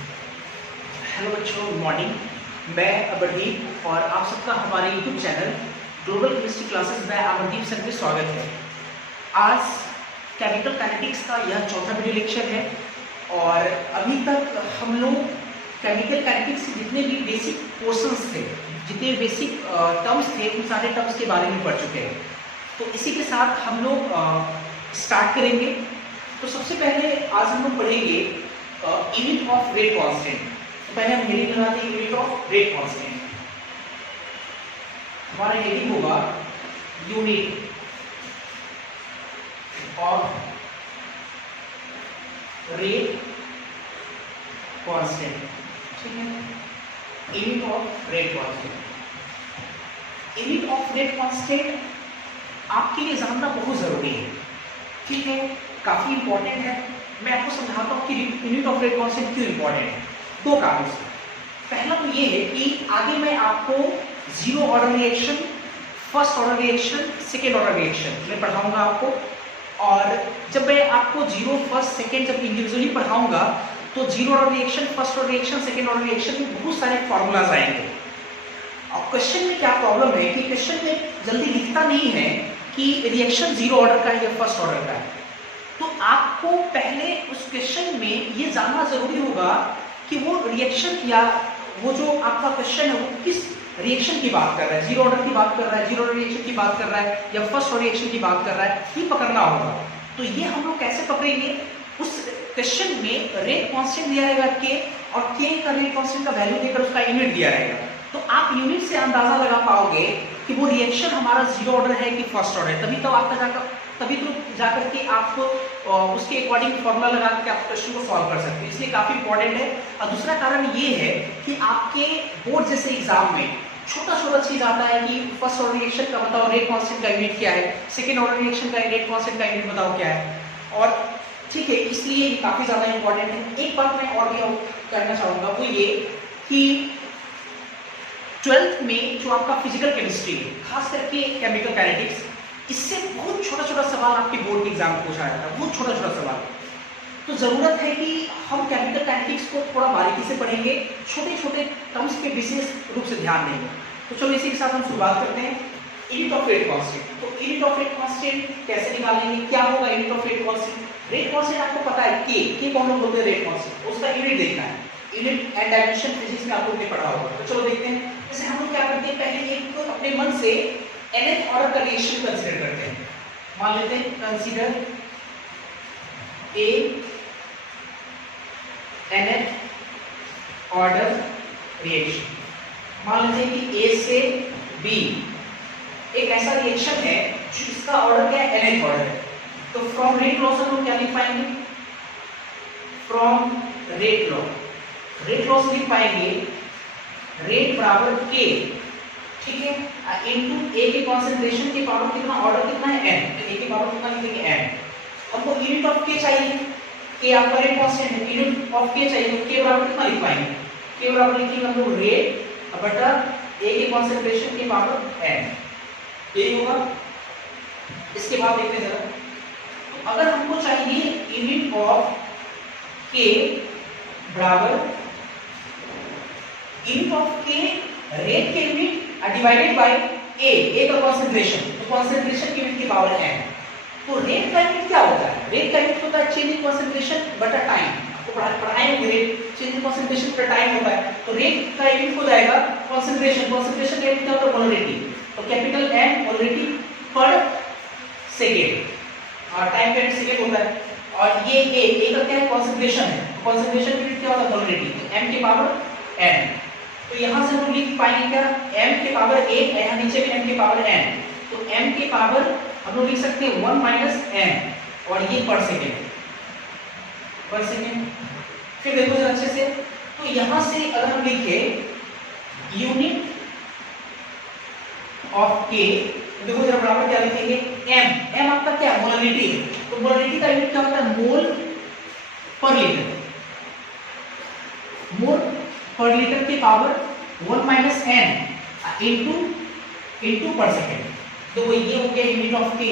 Hello बच्चों, good morning. मैं अमरदीप और आप सबका हमारे YouTube channel global chemistry classes में अमरदीप सर में स्वागत है। आज केमिकल काइनेटिक्स का यह चौथा वीडियो लेक्चर है और अभी तक हम लोग केमिकल काइनेटिक्स के जितने भी बेसिक पोर्शंस थे, जितने बेसिक टर्म्स थे, उन सारे टर्म्स के बारे में पढ़ चुके हैं। तो इसी के साथ हम लोग स्टार्ट करेंगे। तो सबसे पहले आज हम लोग पढ़ेंगे यूनिट ऑफ रेट कांस्टेंट। पहले हम हेडिंग लगाते हैं यूनिट ऑफ रेट कांस्टेंट। हमारा हेडिंग होगा यूनिट ऑफ रेट कांस्टेंट। ठीक है, unit of rate constant. Unit of rate constant आपके लिए जानना बहुत जरूरी है। ठीक है, काफी इंपॉर्टेंट है। मैं आपको समझाता हूँ कि यूनिट ऑफ रेट कांस्टेंट क्यों इंपॉर्टेंट है। दो कारणों से। पहला तो ये है कि आगे मैं आपको zero order reaction, first order reaction, second order reaction मैं पढ़ाऊंगा आपको। और जब मैं आपको जीरो, फर्स्ट, सेकेंड जब इंडिविजुअली पढ़ाऊंगा तो zero order reaction, first order reaction, second order reaction में बहुत सारे फॉर्मूलाज आएंगे। और क्वेश्चन में क्या प्रॉब्लम है कि क्वेश्चन में जल्दी लिखता नहीं है कि रिएक्शन जीरो ऑर्डर का है या फर्स्ट ऑर्डर का है। तो आपको पहले उस क्वेश्चन में ये जानना जरूरी होगा कि वो रिएक्शन या वो जो आपका क्वेश्चन है वो किस रिएक्शन की बात कर रहा है। जीरो ऑर्डर की बात कर रहा है, जीरो ऑर्डर रिएक्शन की बात कर रहा है या फर्स्ट ऑर्डर रिएक्शन की बात कर रहा है, ये पकड़ना होगा। तो ये हम लोग कैसे पकड़ेंगे? उस क्वेश्चन में रेट कांस्टेंट दिया रहेगा के, और के का रेट कांस्टेंट का वैल्यू देकर उसका यूनिट दिया रहेगा। तो आप यूनिट से अंदाजा लगा पाओगे कि वो रिएक्शन हमारा जीरो ऑर्डर है कि फर्स्ट ऑर्डर। तभी तो जाकर के आप उसके अकॉर्डिंग फॉर्मूला लगा के आप क्वेश्चन को सॉल्व कर सकते हैं। इसलिए काफी इंपॉर्टेंट है। और दूसरा कारण ये है कि आपके बोर्ड जैसे एग्जाम में छोटा चीज आता है कि फर्स्ट ऑर्डर रिएक्शन का बताओ रेट कांस्टेंट का यूनिट क्या है, सेकेंड ऑर्डर रिएक्शन का रेट कांस्टेंट का यूनिट बताओ क्या है। और ठीक है, इसलिए ये काफी ज्यादा इंपॉर्टेंट है। एक बात मैं और भी कहना चाहूंगा, वो ये कि 12th में जो आपका फिजिकल केमिस्ट्री है, खास करके केमिकल काइनेटिक्स, इससे बहुत छोटा सवाल आपके बोर्ड के एग्जाम में पूछा जाता है। बहुत छोटा सवाल। तो जरूरत है कि हम केमिकल काइनेटिक्स को थोड़ा बारीकी से पढ़ेंगे, छोटे टर्म्स पे विशेष रूप से ध्यान देंगे। तो चलो इसी के साथ हम शुरुआत करते हैं। Unit of rate constant. तो यूनिट ऑफ रेट कांस्टेंट कैसे निकालेंगे, क्या होगा unit of rate constant? Rate constant आपको पता है के कौन लोग बोलते हैं रेट कांस्टेंट, उसका यूनिट देखना है। यूनिट एंड डायमेंशन फिजिक्स में आप लोगों ने पढ़ा होगा। तो चलो देखते हैं। जैसे हम लोग क्या करते हैं, पहले एक तो अपने मन से nth ऑर्डर का रिएक्शन कंसीडर करते हैं। मान लेते हैं consider a nth order reaction. मान लेते हैं कि ए से बी एक ऐसा रिएक्शन है जिसका ऑर्डर क्या है, nth ऑर्डर है। तो फ्रॉम रेट लॉ से हम लोग क्या लिख पाएंगे? फ्रॉम रेट लॉ से लिख पाएंगे रेट बराबर के, ठीक है, इनटू ए के कंसंट्रेशन के पावर कितना, ऑर्डर कितना है n, तो ए के पावर कितना लिखेंगे n। हमको यूनिट ऑफ के चाहिए, के आपका रेट कांस्टेंट है, यूनिट ऑफ के चाहिए, तो के बराबर कितना लिख पाएंगे? के बराबर लिखेंगे हम लोग रेट बटा ए के कंसंट्रेशन के पावर n, यही होगा। इसके बाद देखते हैं जरा। तो अगर हमको चाहिए यूनिट ऑफ के बराबर यूनिट ऑफ के रेट के यूनिट डिवाइडेड बाय ए का कंसंट्रेशन, तो कंसंट्रेशन की यूनिट की पावर है। तो रेट का यूनिट क्या होता है? रेट का यूनिट होता है चेंज इन कंसंट्रेशन बटा टाइम। आपको पढ़ाए होंगे रेट चेंज इन कंसंट्रेशन बटा टाइम होता है। तो रेट का यूनिट हो जाएगा कंसंट्रेशन का यूनिट क्या होता है? मोलरिटी। तो कैपिटल एन मोलरिटी पर सेकेंड, और टाइम का यूनिट सेकेंड होता है। और ये ए का क्या है? कंसंट्रेशन है। तो कंसंट्रेशन की यूनिट क्या होता है? मोलरिटी। तो m की पावर n। तो यहां से हम लिख पाएंगे क्या? m के पावर a, यहां नीचे भी m के पावर n। तो m के पावर हम लोग लिख सकते हैं 1 माइनस m, और ये पर सेकेंड। फिर देखो जरा अच्छे से। तो यहां से अगर हम लिखे यूनिट ऑफ k, देखो जरा बराबर क्या लिखेंगे? m आपका क्या है? मोलरिटी है। तो मोलरिटी का यूनिट क्या होता है? मोल पर लीटर। मोल पर लीटर की power 1 minus n into per second. देखो ये हो गया यूनिट ऑफ के।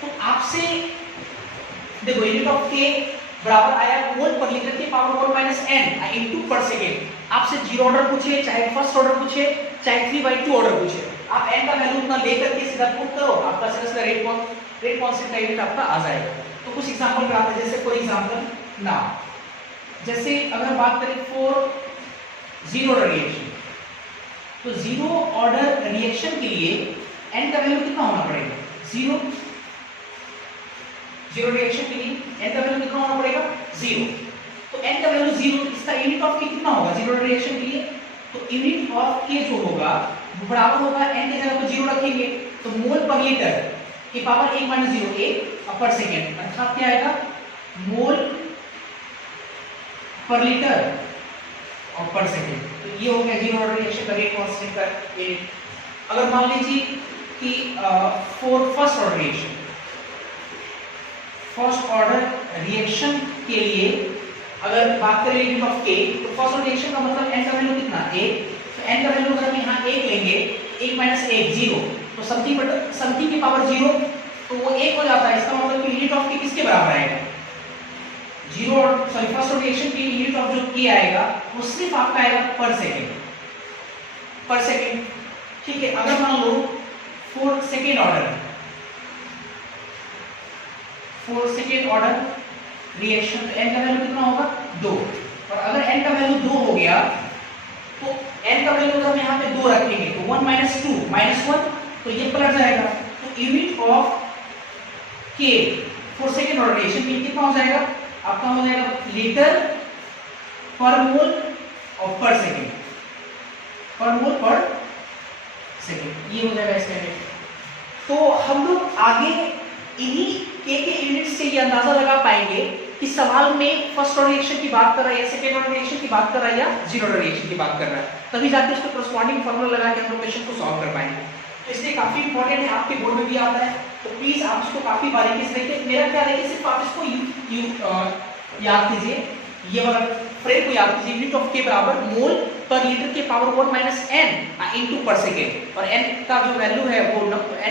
तो आपसे देखो यूनिट ऑफ के बराबर आया मोल पर लीटर की power 1 minus minus n into per second. आपसे जीरो ऑर्डर पूछे, चाहे फर्स्ट ऑर्डर पूछे, चाहे 3/2 ऑर्डर पूछे, आप एन का वैल्यू उतना लेकर के सीधा पुट करो, आपका सीधा रेट कांस्टेंट का यूनिट आपका आ जाएगा। तो कुछ एग्जांपल कराते हैं, जैसे फॉर एग्जांपल ना, जैसे अगर बात करें फॉर जीरो ऑर्डर रिएक्शन, तो जीरो ऑर्डर रिएक्शन के लिए एन का वैल्यू कितना होना पड़ेगा? जीरो रिएक्शन के लिए एन का वैल्यू कितना होना पड़ेगा? जीरो। तो एन का वैल्यू जीरो, इसका यूनिट ऑफ के कितना होगा जीरो ऑर्डर रिएक्शन के लिए? तो यूनिट ऑफ के जो होगा वो बराबर होगा, एन की जगह पर जीरो रखेंगे तो मोल पर लीटर की पावर 1 - 0 1 पर सेकेंड, अर्थात क्या आएगा? मोल पर लीटर और पर सेकेंड। तो ये हो गया जीरो ऑर्डर रिएक्शन का रेट कांस्टेंट का यूनिट। अगर मान लीजिए कि फॉर फर्स्ट ऑर्डर रिएक्शन के लिए अगर बात करें यूनिट ऑफ के, तो फर्स्ट ऑर्डर रिएक्शन का मतलब एन का वैल्यू कितना? 1। तो एन का वैल्यू अगर हम यहाँ 1 लेंगे, 1 - 1 0, तो समथिंग की पावर 0, तो वो 1 हो जाता है। इसका मतलब कि यूनिट ऑफ के किसके बराबर आएगा? फर्स्ट ऑर्डर रिएक्शन के यूनिट ऑफ जो के आएगा वो सिर्फ आपका आएगा पर सेकेंड। ठीक है। अगर मान लो फॉर सेकेंड ऑर्डर रिएक्शन, तो एन का वैल्यू कितना होगा? 2। और अगर एन का वैल्यू 2 हो गया, तो एन का वैल्यू अगर हम यहाँ पे 2 रखेंगे तो 1 - 2 -1, तो ये पलट जाएगा। तो यूनिट ऑफ के फॉर सेकेंड ऑर्डर रिएक्शन के कितना हो जाएगा? आपका हो जाएगा लीटर पर मोल और पर सेकेंड, ये हो जाएगा इसका यूनिट। तो हम लोग आगे इन्हीं के यूनिट से ये अंदाजा लगा पाएंगे कि सवाल में फर्स्ट ऑर्डर रिएक्शन की बात कर रहा है या सेकेंड ऑर्डर रिएक्शन की बात कर रहा है या जीरो ऑर्डर रिएक्शन की बात कर रहा है, तभी जाके उसको करस्पॉन्डिंग फार्मूला लगा के हम लोग क्वेश्चन को सॉल्व कर पाएंगे। तो इसलिए काफी इंपॉर्टेंट है, आपके बोर्ड में भी आता है, तो प्लीज आप इसको काफी बारीकी से देखिए। मेरा क्या है कि सिर्फ आप इसको याद कीजिए, ये वाला फ्रेम को याद कीजिए। यूनिट ऑफ के बराबर मोल पर लीटर के power 1 - n into per second, और n का जो वैल्यू है वो n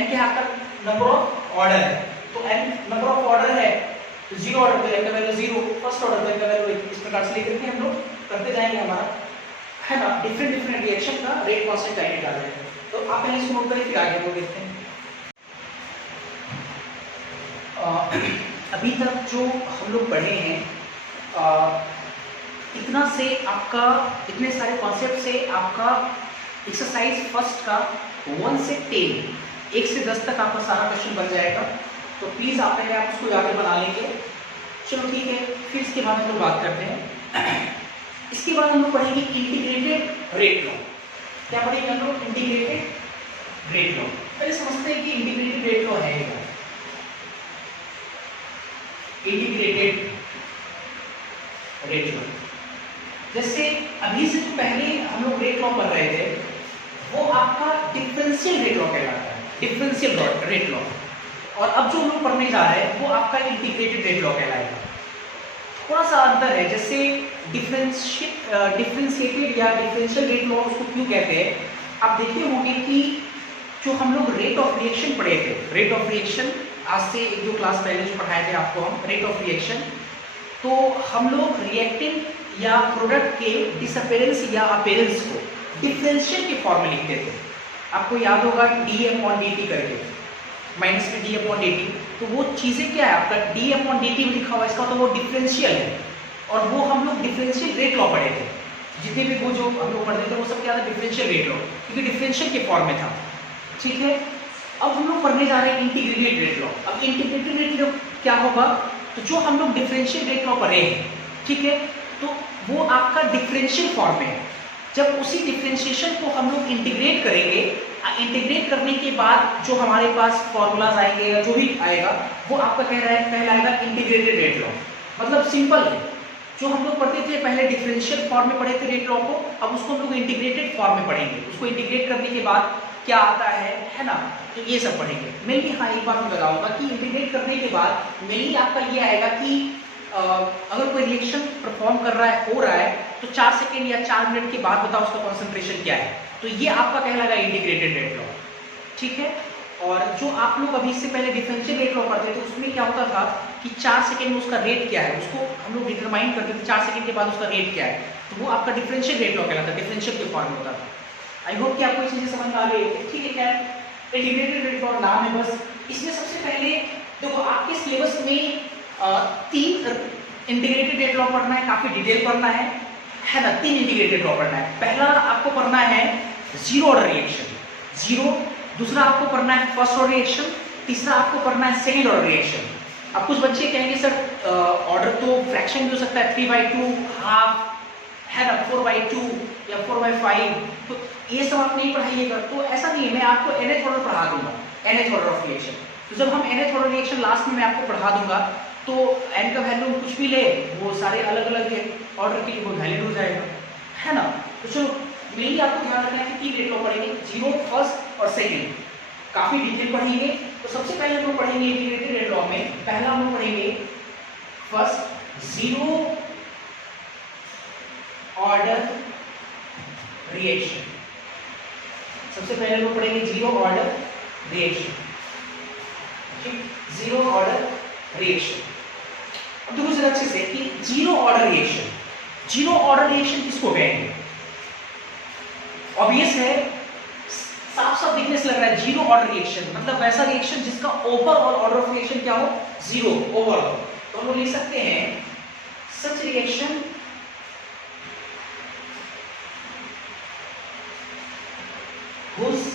के हाथ का नंबर ऑफ ऑर्डर है। तो n नंबर ऑफ ऑर्डर है, तो जीरो ऑर्डर तो n का वैल्यू 0, फर्स्ट ऑर्डर तो n का वैल्यू 1। इस प्रकार से लेकर के हम लोग करते जाएंगे, हमारा है ना डिफरेंट रिएक्शन का रेट कांस्टेंट का यूनिट आ जाएगा। तो आप पहले इसको नोट करिए, फिर आगे वो देखते हैं। अभी तक जो हम लोग पढ़े हैं, इतने सारे कॉन्सेप्ट से आपका एक्सरसाइज फर्स्ट का 1 से 10, 1 से 10 तक आपका सारा क्वेश्चन बन जाएगा। तो प्लीज़ आप पहले आप उसको याद बना लेंगे। चलो ठीक है, फिर इसके बाद हम लोग बात करते हैं। इसके बाद हम लोग पढ़ेंगे इंटीग्रेटेड रेट लॉ। क्या पढ़ेंगे हम लोग? Integrated rate law. पहले समझते हैं कि इंटीग्रेटेड रेट लॉ है क्या। इंटीग्रेटेड रेट लॉ, जैसे अभी से जो पहले हम लोग रेट लॉ पढ़ रहे थे वो आपका डिफरेंशियल रेट लॉ कहलाता है, डिफरेंशियल रेट लॉ। और अब जो हम लोग पढ़ने जा रहे हैं वो आपका इंटीग्रेटेड रेट लॉ कहलाएगा। थोड़ा सा अंतर है, जैसे डिफरेंशिएटेड या डिफरेंशियल रेट लॉ उसको क्यों कहते हैं। आप देखे होंगे कि जो हम लोग रेट ऑफ रिएक्शन पढ़े थे, रेट ऑफ रिएक्शन आज से 1-2 क्लास पहले जो पढ़ाए थे आपको हम रेट ऑफ रिएक्शन, तो हम लोग रिएक्टेंट या प्रोडक्ट के डिसअपेरेंस या अपेरेंस को डिफरेंशियल के फॉर्म में लिखते थे। आपको याद होगा d/dt करके, माइनस में d/dt, तो वो चीज़ें क्या है आपका d/dt में लिखा हुआ, इसका तो वो डिफरेंशियल है। और वो हम लोग डिफरेंशियल रेट लॉ पढ़े थे, जितने भी वो जो हम लोग पढ़ते थे वो सब क्या था? डिफरेंशियल रेट लॉ, क्योंकि डिफरेंशियल के फॉर्म में था। ठीक है। अब हम लोग पढ़ने जा रहे हैं इंटीग्रेटेड रेट लॉ। अब इंटीग्रेटेड रेट लॉ क्या होगा? तो जो हम लोग डिफरेंशियल रेट लॉ पढ़े हैं, ठीक है, तो वो आपका डिफरेंशियल फॉर्म में है। जब उसी डिफरेंशिएशन को हम लोग इंटीग्रेट करेंगे, इंटीग्रेट करने के बाद जो हमारे पास फॉर्मूलाज आएंगे या जो भी आएगा वो आपका कहलाएगा इंटीग्रेटेड रेट लॉ। मतलब सिंपल है, जो हम लोग पढ़ते थे पहले डिफरेंशियल फॉर्म में पढ़े थे रेट लॉ को, अब उसको हम लोग इंटीग्रेटेड फॉर्म में पढ़ेंगे। उसको इंटीग्रेट करने के बाद क्या आता है ना, तो ये सब पढ़ेंगे। मेनली हाँ एक बात मैं बताऊंगा कि इंटीग्रेट करने के बाद मेनली आपका ये आएगा कि अगर कोई रिएक्शन परफॉर्म कर रहा है, हो रहा है, तो 4 सेकेंड या 4 मिनट के बाद बताओ उसका कॉन्सेंट्रेशन क्या है। तो ये आपका कहलाएगा इंटीग्रेटेड रेट लॉ। ठीक है। और जो आप लोग अभी से पहले डिफरेंशियल रेट लॉ पढ़ते थे उसमें क्या होता था कि 4 सेकेंड में उसका रेट क्या है, उसको हम लोग डिटरमाइन करते थे 4 सेकेंड के बाद उसका रेट क्या है, तो वो आपका डिफरेंशियल रेट लॉ कहलाता है, डिफरेंशियल के फॉर्म में होता था। आई होप कि आपको ये चीजें समझ में आ रही है। ठीक है, क्या इंटीग्रेटेड रेट लॉ नाम है बस। इसमें सबसे पहले देखो आपके सिलेबस में 3 इंटीग्रेटेड रेट लॉ पढ़ना है, काफी डिटेल पढ़ना है ना। 3 इंटीग्रेटेड लॉ पढ़ना है। पहला आपको पढ़ना है जीरो ऑर्डर रिएक्शन, जीरो। दूसरा आपको पढ़ना है फर्स्ट ऑर्डर रिएक्शन। तीसरा आपको पढ़ना है सेकेंड ऑर्डर रिएक्शन। अब कुछ बच्चे कहेंगे सर ऑर्डर तो फ्रैक्शन भी हो सकता है, 3/2, हाफ, है ना, 4/2 या 4/5, तो ये सब आप नहीं पढ़ाइएगा। तो ऐसा नहीं है, मैं आपको nth ऑर्डर पढ़ा दूंगा, nth ऑर्डर ऑफ रिएक्शन। तो जब हम nth ऑर्डर रिएक्शन लास्ट में मैं आपको पढ़ा दूंगा, तो n का वैल्यू कुछ भी ले, वो सारे अलग अलग ऑर्डर के लिए वो वैलिड हो जाएगा, है ना। तो चलो मेनली आपको ध्यान रखना है कि 3 रेट लॉ पढ़ेंगे, जीरो, फर्स्ट और सेकेंड, काफी डिटेल पढ़ेंगे। तो सबसे पहले हम लोग पढ़ेंगे इंटीग्रेटेड रेट लॉ में, पहला हम लोग पढ़ेंगे फर्स्ट जीरो ऑर्डर रिएक्शन। सबसे पहले हम लोग पढ़ेंगे जीरो ऑर्डर रिएक्शन, ठीक, जीरो ऑर्डर रिएक्शन। अब देखो जरा अच्छे से कि zero order reaction, zero order reaction किसको कहेंगे? ऑब्वियस है, साफ साफ दिखने से लग रहा है, जीरो ऑर्डर रिएक्शन मतलब वैसा रिएक्शन जिसका ओवरऑल ऑर्डर ऑफ रिएक्शन क्या हो, जीरो, ओवरऑल। तो हम लोग लिख सकते हैं such reaction whose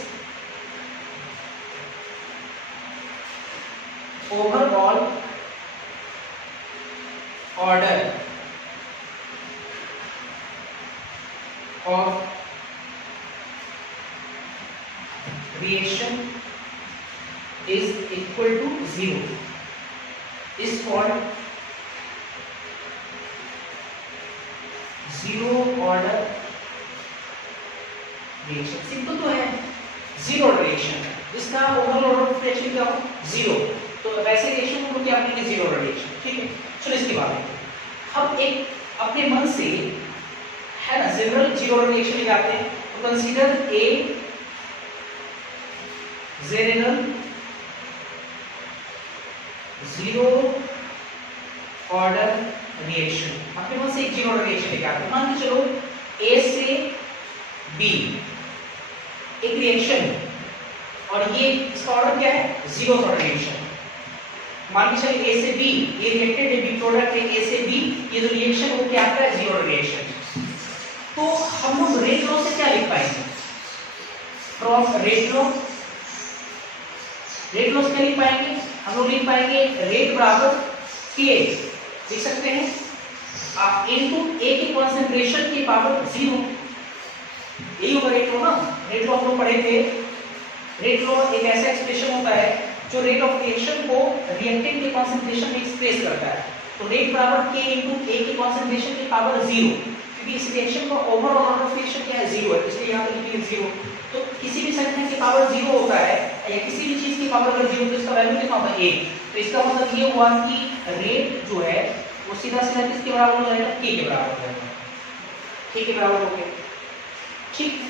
overall order of reaction is equal to 0 is called zero order reaction. Simple तो है, जीरो ऑर्डर रिएक्शन जिसका ओवरऑल ऑर्डर ऑफ रिएक्शन क्या हो, जीरो, तो वैसे रिएक्शन को क्या बोलेंगे, जीरो ऑर्डर रिएक्शन। ठीक है, चलो इसके बाद अब एक अपने मन से, है ना, जनरल जीरो ऑर्डर रिएक्शन निकालते हैं। तो consider a general zero order reaction, अपने मन से एक जीरो ऑर्डर रिएक्शन निकालते हैं। मान के चलो ए से बी एक रिएक्शन, और ये इसका ऑर्डर क्या है, जीरो ऑर्डर रिएक्शन। मान के चलिए ए से बी, ये रिएक्टेड है, बी प्रोडक्ट है ए से बी, ये जो रिएक्शन वो क्या आता है, जीरो ऑर्डर रिएक्शन। तो हम लोग रेट लॉ से क्या लिख पाएंगे, from rate law, rate law से क्या लिख पाएंगे, हम लोग लिख पाएंगे रेट बराबर के, लिख सकते हैं इनटू ए के कॉन्सेंट्रेशन के पावर 0, यही होगा रेट लॉ ना। रेट लॉ हम लोग पढ़े थे, रेट लॉ एक ऐसा एक्सप्रेशन होता है जो रेट ऑफ रिएक्शन को रिएक्टेंट के कॉन्सेंट्रेशन में एक्सप्रेस करता है। तो रेट बराबर के इनटू ए के कॉन्सेंट्रेशन के पावर 0, क्योंकि इस रिएक्शन का ओवरऑल ऑर्डर ऑफ रिएक्शन क्या है, 0 है, इसलिए यहाँ पे लिखिए 0। तो किसी भी संख्या की पावर 0 होता है या किसी भी चीज की पावर अगर 0 तो इसका वैल्यू कितना होता है, 1। तो इसका मतलब ये हुआ कि रेट जो है वो सीधा सीधा किसके बराबर हो जाएगा, के के बराबर हो जाएगा, के के बराबर हो गया। ठीक,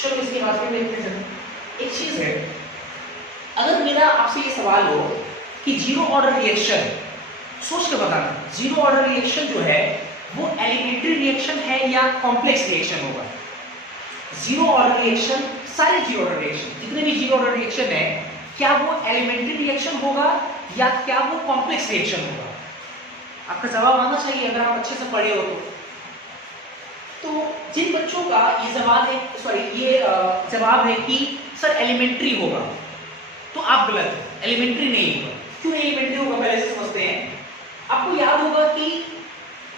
चलो इसके बाद फिर देखते हैं। एक चीज है, अगर मेरा आपसे ये सवाल हो कि जीरो ऑर्डर रिएक्शन, सोच के बताना, जीरो ऑर्डर रिएक्शन जो है वो एलिमेंट्री रिएक्शन है या कॉम्प्लेक्स रिएक्शन होगा। जीरो ऑर्डर रिएक्शन, सारे जीरो ऑर्डर रिएक्शन, जितने भी जीरो ऑर्डर रिएक्शन है, क्या वो एलिमेंट्री रिएक्शन होगा या क्या वो कॉम्प्लेक्स रिएक्शन होगा? आपका जवाब आना चाहिए अगर आप अच्छे से पढ़े हो तो जिन बच्चों का ये जवाब है, सॉरी ये जवाब है कि सर एलिमेंट्री होगा, तो आप गलत है, एलिमेंट्री नहीं होगा। क्यों नहीं एलिमेंट्री होगा, पहले से समझते हैं। आपको याद होगा कि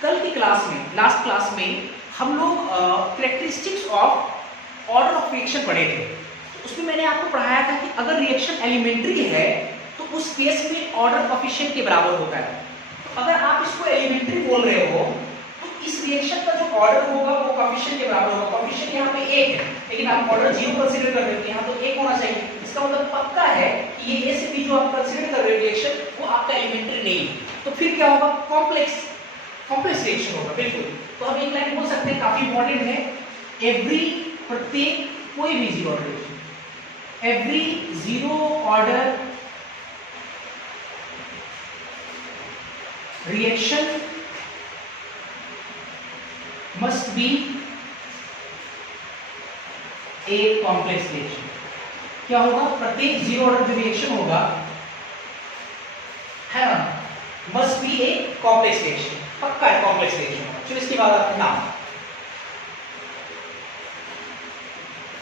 कल की क्लास में, लास्ट क्लास में हम लोग characteristics of order of reaction पढ़े थे। तो उसमें मैंने आपको पढ़ाया था कि अगर रिएक्शन एलिमेंट्री है तो उस केस में ऑर्डर कोफिशिएंट के बराबर होता है। तो अगर आप इसको एलिमेंट्री बोल रहे हो तो इस रिएक्शन का जो ऑर्डर होगा वो कोफिशिएंट के बराबर होगा। कोफिशिएंट यहाँ पे 1 है, लेकिन आप ऑर्डर 0 कंसीडर कर रहे हो, यहाँ तो 1 होना चाहिए। इसका मतलब पक्का है कि ये ए से बी जो आप कंसीडर कर रहे हो रिएक्शन, वो आपका एलिमेंट्री नहीं है। तो फिर क्या होगा, कॉम्प्लेक्स रिएक्शन होगा, बिल्कुल। तो हम एक लाइन बोल सकते हैं, काफी इंपॉर्टेंट है, एवरी, प्रत्येक, कोई भी zero order reaction, every zero order reaction must be a complex reaction. क्या होगा, प्रत्येक जीरो ऑर्डर जो रिएक्शन होगा है ना, must be a complex reaction, पक्का है कॉम्प्लेक्स रिएक्शन होगा। चलो इसके बाद आते हैं नाम।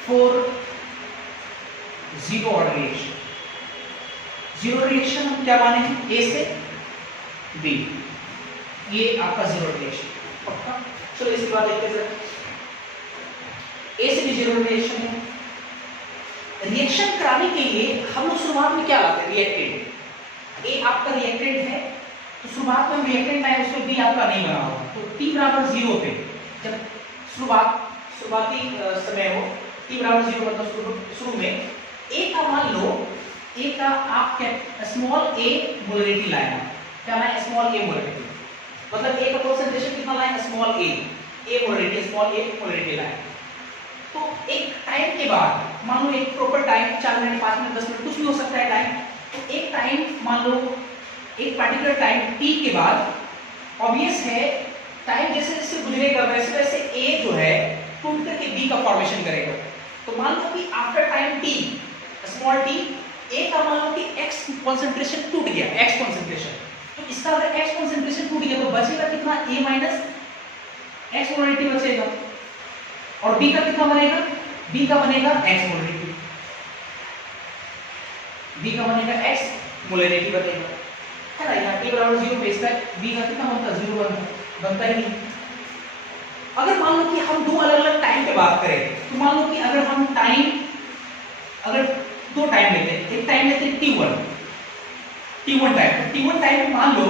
For zero order reaction, zero reaction हम क्या माने हैं, ए से बी, ये आपका जीरो रिएक्शन पक्का। चलो इसके बाद देखते हैं, ए से बी जीरो रिएक्शन है। रिएक्शन कराने के लिए हम लोग शुरुआत में क्या लाते हैं, रिएक्टेंट। ए आपका रिएक्टेंट है तो शुरुआत में हम रिएक्टेंट लाए, उसमें बी आपका नहीं बना होगा, तो टी बराबर जीरो पे जब शुरुआती समय हो, टी बराबर जीरो मतलब शुरू में ए का मान लो, ए का आप स्मॉल ए मोलरिटी लाए, क्या लाए, स्मॉल ए मोलरिटी, मतलब ए का कंसंट्रेशन कितना लाए, स्मॉल ए मोलरिटी, स्मॉल ए मोलरिटी लाए। तो एक टाइम के बाद मान लो एक proper time 4 minute 5 minute 10 minute कुछ भी हो सकता है टाइम, तो एक टाइम मान लो एक पर्टिकुलर टाइम टी के बाद ऑब्वियस है टाइम जैसे जैसे गुजरेगा वैसे वैसे ए जो है टूट करके बी का फॉर्मेशन करेगा। तो मान लो कि after time T small T A का मान लो कि एक्स कंसंट्रेशन टूट गया, एक्स कंसंट्रेशन, तो इसका अगर एक्स कंसंट्रेशन टूट गया तो बचेगा कितना, ए माइनस एक्स मोलरिटी बचेगा, और बी का कितना बनेगा, बी का बनेगा एक्स मोलरिटी, बी का बनेगा एक्स मोलरिटी बनेगा, है ना। यहाँ टी बराबर 0 पे इसका बी का कितना बनता, 0 बनता ही नहीं। अगर मान लो कि हम दो अलग अलग टाइम पे बात करें, तो मान लो कि अगर हम टाइम, अगर दो टाइम लेते हैं, एक टाइम लेते हैं T1 टाइम, तो T1 टाइम में मान लो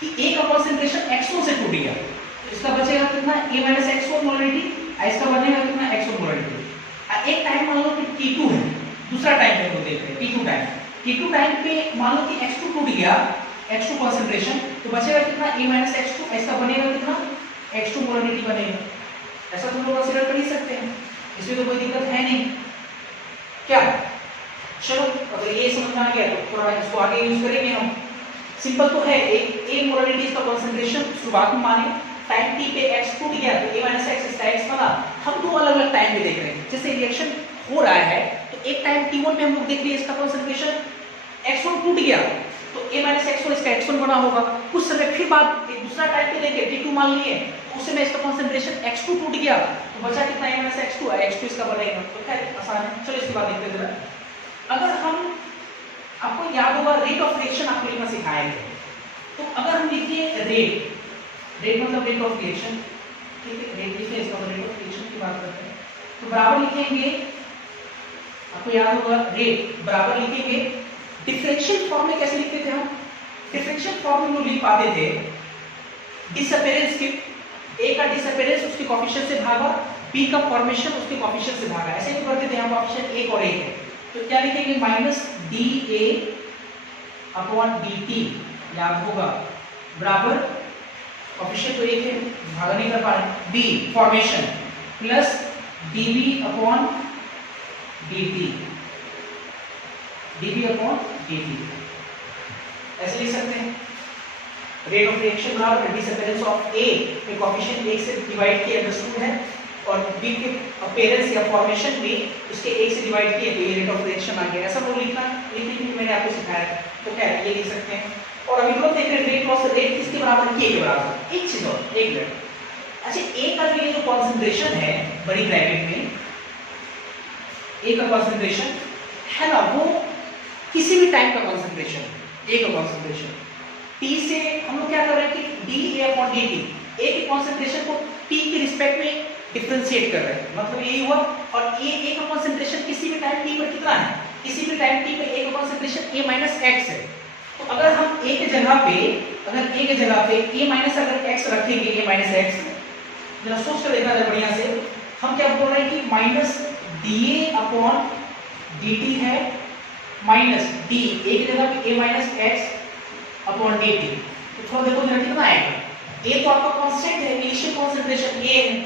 कि ए का कंसंट्रेशन x1 से टूट गया, तो इसका बचेगा कितना, a माइनस x1 मोलरिटी, इसका बनेगा कितना, x1 मोलरिटी। एक टाइम मान लो कि T2 है, दूसरा टाइम पे हम लोग देख रहे हैं T2 टाइम पे मान लो कि x2 टूट गया, x2 कंसंट्रेशन, तो बचेगा कितना, a माइनस x2, इसका बनेगा कितना, x2 मोलरिटी बनेगा। ऐसा तुम लोग कंसीडर कर ही सकते हैं, इसमें तो कोई दिक्कत है नहीं क्या। चलो अगर ये समझ में आ गया तो थोड़ा इसको आगे यूज करेंगे हम। सिंपल तो है, एक मोलरिटी का कंसंट्रेशन शुरुआत में माने टाइम t पे x टूट गया तो a माइनस x इसका x बना। हम दो अलग अलग टाइम पे देख रहे हैं, जैसे रिएक्शन हो रहा है तो एक टाइम t1 पे हम लोग देख रहे हैं इसका कंसंट्रेशन x1 टूट गया तो a माइनस x1 इसका x1 बना होगा। कुछ समय फिर बाद एक दूसरा टाइम पे देखे t2 मान लिए, उस समय इसका कंसंट्रेशन x2 टूट गया तो बचा कितना, a माइनस x2, x2 इसका बनेगा। तो खैर आसान है। चलो इसके बाद देखते हैं। अगर हम, आपको याद होगा रेट ऑफ रिएक्शन आपको लिखना सिखाए थे, तो अगर हम लिखिए रेट मतलब रेट ऑफ रिएक्शन, ठीक है, रेट लिखिए, इसका रेट ऑफ रिएक्शन की बात करते हैं, तो बराबर लिखेंगे, आपको याद होगा रेट बराबर लिखेंगे, डिफरेंशियल फॉर्म में कैसे लिखते थे हम, डिफरेंशियल फॉर्म में लिख पाते थे डिसअपीयरेंस के, ए का डिसअपीयरेंस उसके कोएफिशिएंट से भागा, बी का फॉर्मेशन उसके कोएफिशिएंट से भागा, ऐसे ही करते थे हम। कोएफिशिएंट 1 और 1 है तो क्या लिखेंगे, माइनस dA अपॉन dt, याद होगा, बराबर कोएफिशिएंट तो 1 है, भागा नहीं कर पा रहे, b formation plus dB upon dt, dB upon dt, ऐसे लिख सकते हैं। रेट ऑफ रिएक्शन बराबर डिसअपीयरेंस ऑफ A में कोएफिशिएंट 1 से डिवाइड किया अंडरस्टूड है, और B के अपीयरेंस या फॉर्मेशन में उसके 1 से डिवाइड किए तो ये रेट ऑफ रिएक्शन आ गया। ऐसा लोग लिखना, लिखने मैंने आपको सिखाया है, तो क्या है ये लिख सकते हैं। और अभी लोग देख रहे हैं रेट लॉस, रेट किसके बराबर, K के बराबर। एक चीज और, एक मिनट, अच्छा A का ये जो कॉन्सेंट्रेशन है बड़ी ब्रैकेट में, A का कॉन्सेंट्रेशन है ना, वो किसी भी टाइम का कॉन्सेंट्रेशन, A का कॉन्सेंट्रेशन T से हम लोग क्या कर रहे हैं कि dA अपॉन dt, A के कॉन्सेंट्रेशन को T के रिस्पेक्ट में डिफरेंशिएट कर रहे हैं, मतलब यही हुआ। और A का कॉन्सेंट्रेशन किसी भी टाइम T पर कितना है, किसी भी टाइम T पे A का कॉन्सेंट्रेशन A माइनस x है, तो अगर हम A के जगह पे, अगर A के जगह पे A माइनस अगर x रखेंगे, A माइनस x, जरा सोच कर देखा जाए बढ़िया से, हम क्या बोल रहे हैं कि माइनस dA अपॉन dt है, माइनस d, A की जगह पे A minus x upon dt, तो थोड़ा देखो जरा कितना आएगा। A तो आपका कांस्टेंट है, इनिशियल कंसंट्रेशन A है,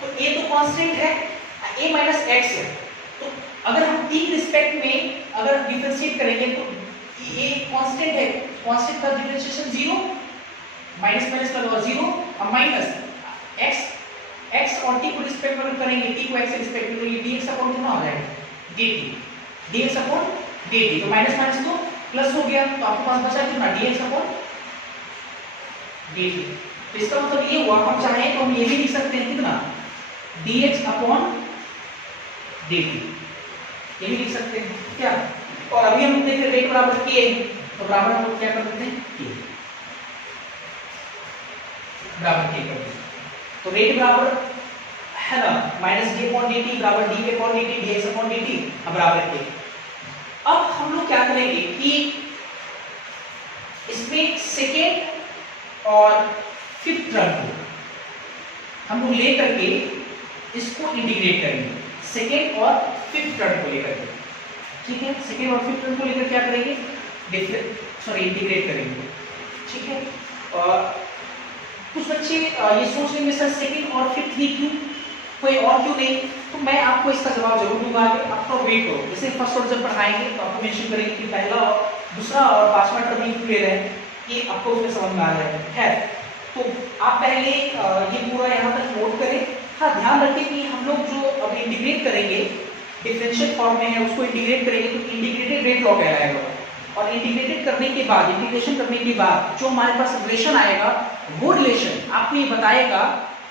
तो A तो कांस्टेंट है, A माइनस x है, तो अगर हम t के रिस्पेक्ट में अगर डिफरेंशिएट करेंगे तो ये कांस्टेंट है, कांस्टेंट का डिफरेंशिएशन 0, माइनस माइनस का होगा 0, अब माइनस x और t को रिस्पेक्ट में करेंगे, t को x से रिस्पेक्ट में, तो ये dx अपॉन कितना हो जाएगा dt, dx अपॉन dt, तो माइनस माइनस तो प्लस हो गया, तो आपके पास बचा कितना dx अपॉन dt। तो इसका मतलब ये हुआ, हम चाहें तो हम ये भी लिख सकते हैं कितना dx अपॉन dt, ये भी लिख सकते हैं क्या। और अभी हम देखें रेट बराबर k, तो बराबर हम लोग क्या कर देते हैं k, बराबर k कर देते, तो रेट बराबर है ना minus d upon d t बराबर d upon d t d x upon d t बराबर के। अब हम लोग क्या करेंगे कि इसमें सेकेंड और फिफ्थ टर्म को हम लोग ले करके इसको इंटीग्रेट करेंगे, सेकेंड और फिफ्थ टर्म को लेकर के, ठीक है। सेकेंड और फिफ्थ टर्म को लेकर क्या करेंगे इंटीग्रेट करेंगे, ठीक है। और कुछ बच्चे ये सोच लेंगे सर सेकंड और फिफ्थ ही क्यों, कोई और क्यों नहीं, तो मैं आपको इसका जवाब जरूर दूंगा आगे, आपको वेट करो। जैसे फर्स्ट और जब पढ़ाएंगे तो आपको मेंशन करेंगे कि पहला और दूसरा और पांचवा टर्म क्यों ले रहे हैं, ये आपको उसमें समझ में आ जाएगा। है तो आप पहले ये पूरा यहाँ तक नोट करें। हाँ ध्यान रखें कि हम लोग जो अब इंटीग्रेट करेंगे डिफरेंशियल फॉर्म में है, उसको इंटीग्रेट करेंगे तो इंटीग्रेटेड रेट लॉ कहलाएगा। और इंटीग्रेटेड करने के बाद, इंटीग्रेशन करने के बाद जो हमारे पास रिलेशन आएगा, वो रिलेशन आपको ये बताएगा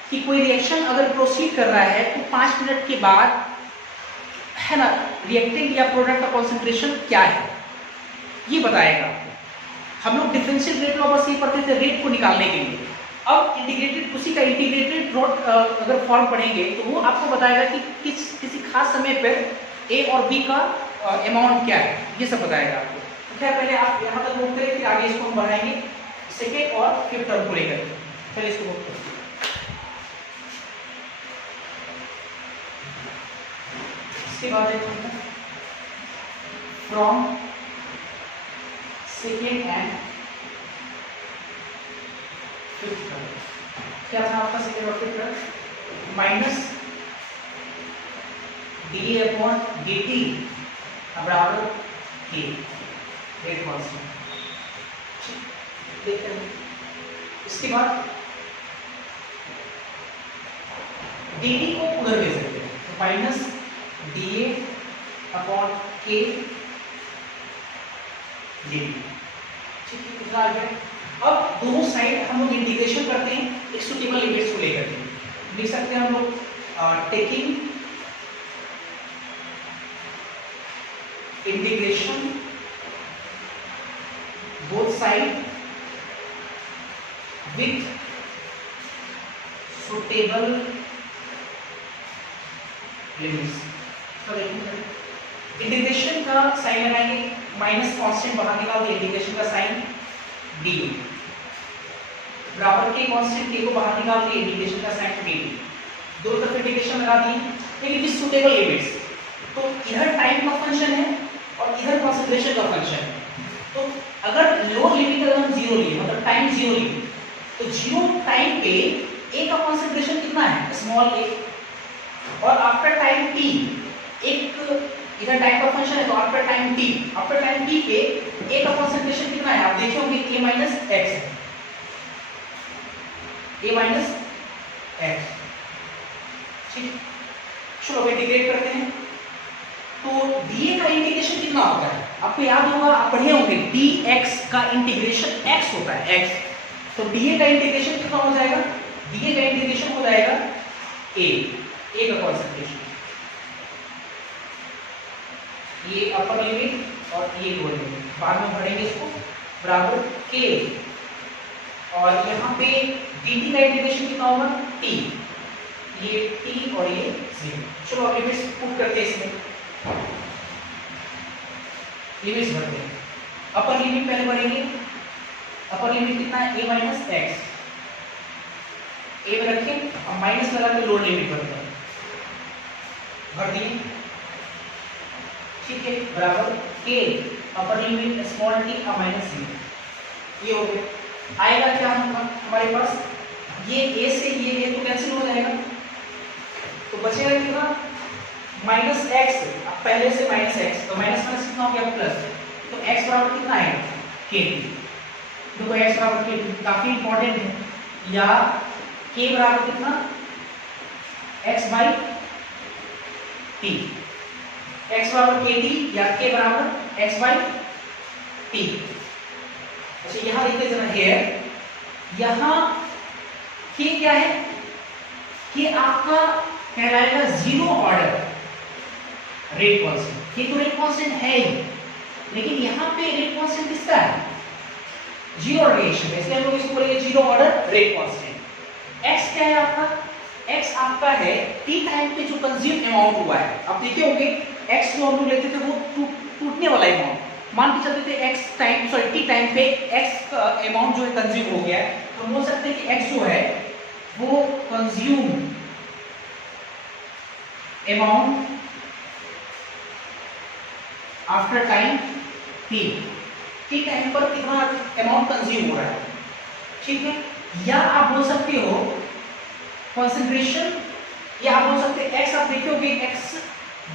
कि कोई रिएक्शन अगर प्रोसीड कर रहा है तो 5 मिनट के बाद है ना रिएक्टेंट या प्रोडक्ट का कॉन्सेंट्रेशन क्या है, ये बताएगा। हम लोग डिफरेंशियल रेट लॉ बस ये पढ़ते थे रेट को निकालने के लिए। अब इंटीग्रेटेड, उसी का इंटीग्रेटेड अगर फॉर्म पढ़ेंगे तो वो आपको बताएगा कि किसी खास समय पर ए और बी का अमाउंट क्या है, ये सब बताएगा आपको। तो पहले आप यहाँ तक नोट करें, फिर आगे इसको हम बढ़ाएंगे सेकेंड और फिफ्थ टर्म को लेकर। चलिए इसको नोट करें। इसके बाद from second and fifth term क्या था आपका सेकेंड और fifth term, minus d upon d t बराबर के रेट कांस्टेंट। इसके बाद डी टी को उधर ले सकते हैं, तो माइनस डी ए अपॉन के डी टी, ठीक है। कितना आ गया। अब दोनों साइड हम लोग इंटीग्रेशन करते हैं एक सुटेबल लिमिट्स को लेकर के। लिख सकते हैं हम लोग taking integration both side with suitable limits। तो इंटीग्रेशन का साइन लगाएंगे, माइनस कांस्टेंट बाहर निकाल दिया, इंटीग्रेशन का साइन डी बराबर के कांस्टेंट के को बाहर निकाल दिया, इंटीग्रेशन का साइन डी, दोनों तरफ इंटीग्रेशन लगा दिए, लेकिन विद सुटेबल लिमिट्स। तो इधर टाइम का फंक्शन है और इधर कंसंट्रेशन का फंक्शन है। तो अगर लोअर लिमिट अगर हम 0 लिए, मतलब टाइम 0 लिए, तो 0 टाइम पे ए का कंसंट्रेशन कितना है स्मॉल ए, और आफ्टर टाइम टी एक इधर टाइम का फंक्शन है, तो आफ्टर टाइम टी पे ए का कंसंट्रेशन कितना है आप देखे होंगे ए माइनस एक्स, ए माइनस एक्स, ठीक। चलो इंटीग्रेट करते हैं। तो dA का इंटीग्रेशन कितना होता है आपको याद होगा, आप पढ़े होंगे dx का इंटीग्रेशन x होता है x। तो dA का इंटीग्रेशन कितना हो जाएगा, dA का इंटीग्रेशन हो जाएगा a का कॉन्सेंट्रेशन, ये अपर लिमिट और ये लोअर लिमिट, बाद में पढ़ेंगे इसको, बराबर k। और यहाँ पे dt का इंटीग्रेशन कितना होगा t, ये t और ये 0। चलो अब लिमिट्स पुट करते हैं इसमें, लिमिट्स भरते हैं। अपर लिमिट पहले भरेंगे, अपर लिमिट कितना है a माइनस एक्स, ए में रखें, अब माइनस लगा के लोअर लिमिट भरते हैं, भर दिए, ठीक है, बराबर k upper limit small t और माइनस सी, ये हो गया। आएगा क्या हमारे पास, ये a से ये a तो कैंसिल हो जाएगा, तो बचेगा कितना माइनस एक्स, अब पहले से माइनस एक्स, तो माइनस माइनस कितना हो गया प्लस, तो x बराबर कितना आएगा के टी, देखो x बराबर के टी काफी इंपॉर्टेंट है, या k बराबर कितना x बाई टी, x बराबर के टी या k बराबर x बाई टी। अच्छा यहाँ देखते जरा हेयर, यहाँ k क्या है, कि आपका कहलाएगा जीरो ऑर्डर रेट कांस्टेंट। ये तो रेट कांस्टेंट है ही, लेकिन यहाँ पे रेट कांस्टेंट किसका है, जीरो रिएक्शन है, इसलिए हम लोग इसको बोलेंगे zero order rate constant. x क्या है आपका, x आपका है t टाइम पे जो कंज्यूम अमाउंट हुआ है। आप देखे होंगे x जो हम लोग लेते थे वो टूटने वाला अमाउंट, मान के चलते थे x time sorry t time पे x का अमाउंट जो है कंज्यूम हो गया है, तो हम बोल सकते हैं कि x जो है वो consume amount after time t time पर कितना अमाउंट कंज्यूम हो रहा है, ठीक है। या आप बोल सकते हो कंसंट्रेशन, या आप बोल सकते हैं x, आप देखते होंगे x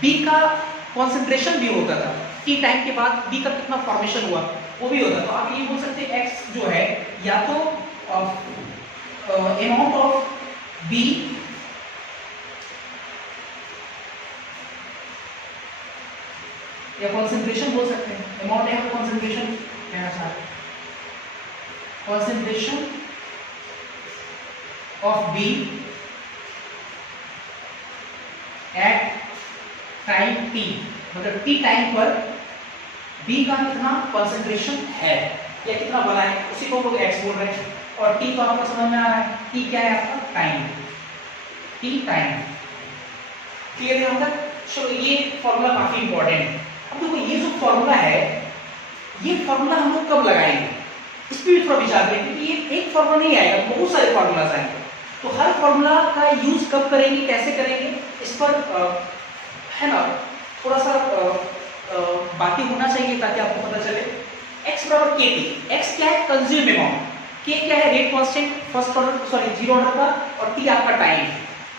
b का कंसंट्रेशन भी होता था, t टाइम के बाद b का कितना फॉर्मेशन हुआ वो भी होता, तो आप ये बोल सकते हैं x जो है या तो अमाउंट ऑफ b या कंसंट्रेशन बोल सकते हैं, अमाउंट है कंसंट्रेशन कहना चाहते हैं, concentration of B at time t, मतलब t टाइम पर B का कितना कंसंट्रेशन है या कितना बना है, उसी को लोग x बोल रहे हैं। और t तो आपको समझ में आ रहा है, t क्या है आपका टाइम, t टाइम, क्लियर है हम तक। चलो ये फॉर्मूला काफी इंपॉर्टेंट है। अब देखो ये जो फॉर्मूला है, ये फॉर्मूला हम लोग कब लगाएंगे, इस पर भी थोड़ा विचार करें, क्योंकि ये एक फॉर्मूला नहीं आएगा, बहुत सारे फॉर्मूलाज आएंगे, तो हर फॉर्मूला का यूज कब करेंगे, कैसे करेंगे, इस पर है ना थोड़ा सा बातें होना चाहिए ताकि आपको पता चले। x बराबर के टी, x क्या है कंज्यूम अमाउंट, k क्या है rate constant first order sorry zero order का, और t आपका टाइम।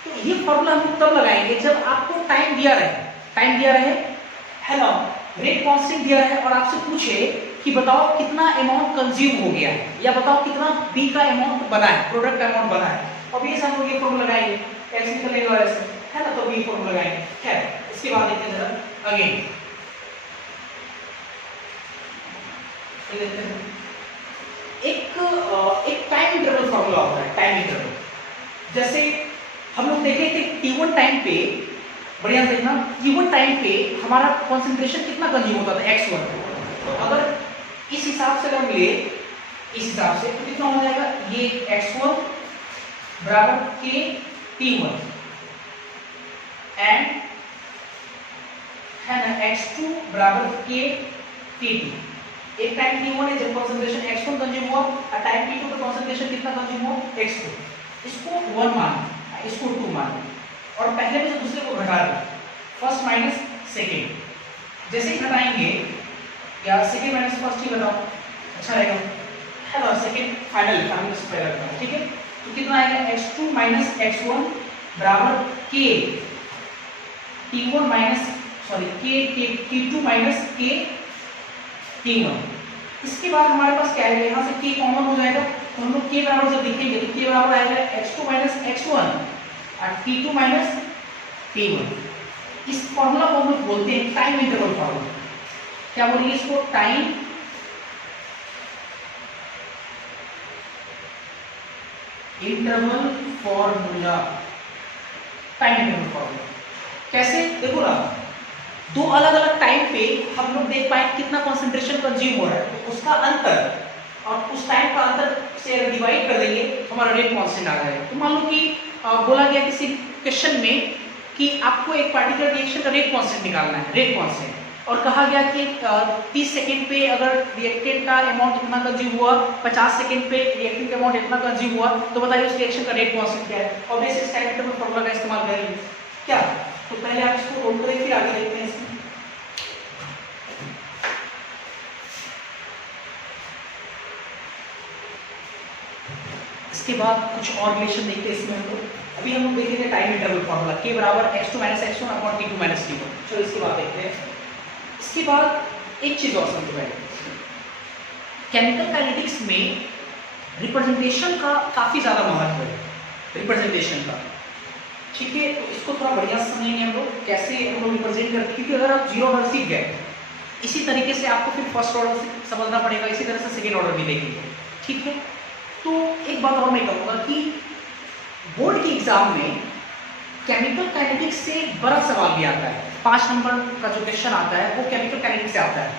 तो ये फॉर्मूला हम तब लगाएंगे जब आपको टाइम दिया रहे है ना, रेट कांस्टेंट दिया है और आपसे पूछे कि बताओ कितना अमाउंट कंज्यूम हो गया है, या बताओ कितना बी का अमाउंट बना है, प्रोडक्ट अमाउंट बना है। अब ये हम लोग ये फॉर्मूला लगाएंगे, x निकलेगा और ऐसे है ना, तो ये फॉर्मूला लगाएंगे। खैर इसके बाद देखते हैं जरा अगेन, एक टाइम इंटरवल फॉर्मूला होता है, टाइम इंटरवल। जैसे हम लोग देखे थे t1 टाइम पे, बढ़िया देखना, t1 टाइम पे हमारा कंसंट्रेशन कितना कंज्यूम होता था x1, तो अगर इस हिसाब से अगर ले इस हिसाब से तो कितना हो जाएगा, ये x1 बराबर k t1 एंड है ना x2 बराबर k t2। एक टाइम t1 है जब कंसंट्रेशन x1 कंज्यूम हुआ, और टाइम t2 पे कंसंट्रेशन कितना कंज्यूम हुआ x2, इसको 1 मान, इसको 2 मान, और पहले में से दूसरे को घटा दो, फर्स्ट माइनस सेकेंड। जैसे ही घटाएंगे या सेकेंड माइनस फर्स्ट ही बताओ अच्छा रहेगा, है ना, सेकेंड फाइनल से पहले रखना है, ठीक है। तो कितना आएगा x2 माइनस x1 बराबर k t1 minus sorry k t2 minus k t1। इसके बाद हमारे पास क्या है, यहाँ से k कॉमन हो जाएगा, तो हम लोग k बराबर जब लिखेंगे तो k बराबर आएगा x2 माइनस x1 और t2 माइनस t1। इस फॉर्मूला को हम लोग बोलते हैं टाइम इंटरवल फॉर्मूला। क्या बोलेंगे इसको, time interval formula, time interval formula. कैसे देखो ना, दो अलग अलग टाइम पे हम लोग देख पाए कितना कंसंट्रेशन कंज्यूम हो रहा है, तो उसका अंतर और उस टाइम का अंतर से अगर डिवाइड कर देंगे तो हमारा रेट कांस्टेंट आ जाएगा। तो मान लो कि बोला गया किसी क्वेश्चन में कि आपको एक पार्टिकुलर रिएक्शन का रेट कांस्टेंट निकालना है, रेट कांस्टेंट, और कहा गया कि 30 सेकेंड पे अगर रिएक्टेंट का अमाउंट इतना कंज्यूम हुआ, 50 सेकेंड पे रिएक्टेंट का अमाउंट इतना कंज्यूम हुआ, तो बताइए उस रिएक्शन का रेट कांस्टेंट क्या है। ऑब्वियसली इस टाइम इंटरवल फॉर्मूला का इस्तेमाल करेंगे क्या, तो पहले आप इसको रोल करें फिर आगे देखते हैं इसमें। इसके बाद कुछ और रिलेशन देखते हैं इसमें हम लोग। अभी हम लोग देखेंगे टाइम इंटरवल फॉर्मूला k बराबर x2 minus x1 upon t2 minus t1। चलो इसके बाद देखते हैं। इसके बाद एक चीज और समझ में केमिकल काइनेटिक्स में रिप्रेजेंटेशन का काफ़ी ज़्यादा महत्व है, रिप्रेजेंटेशन का। ठीक है, तो इसको थोड़ा बढ़िया से समझेंगे हम लोग कैसे हम लोग रिप्रेजेंट करते हैं, क्योंकि अगर आप जीरो ऑर्डर सीख गए इसी तरीके से आपको फिर फर्स्ट ऑर्डर समझना पड़ेगा, इसी तरह से सेकेंड ऑर्डर भी देखेंगे। ठीक है, तो एक बात और मैं कहूँगा कि बोर्ड के एग्जाम में केमिकल काइनेटिक्स से बड़ा सवाल भी आता है। 5 नंबर का जो क्वेश्चन आता है वो केमिकल काइनेटिक्स से आता है,